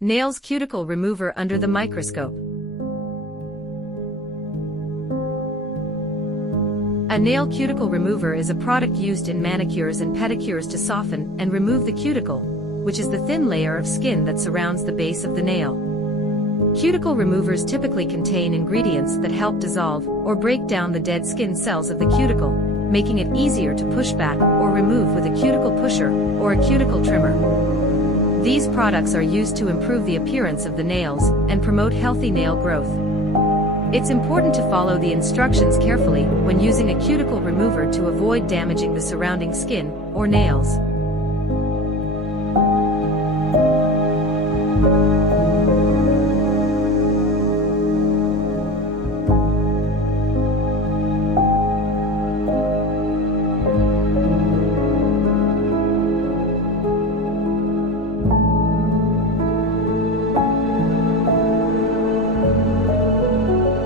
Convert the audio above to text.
Nails cuticle remover under the microscope. A nail cuticle remover is a product used in manicures and pedicures to soften and remove the cuticle, which is the thin layer of skin that surrounds the base of the nail. Cuticle removers typically contain ingredients that help dissolve or break down the dead skin cells of the cuticle, making it easier to push back or remove with a cuticle pusher or a cuticle trimmer. These products are used to improve the appearance of the nails and promote healthy nail growth. It's important to follow the instructions carefully when using a cuticle remover to avoid damaging the surrounding skin or nails.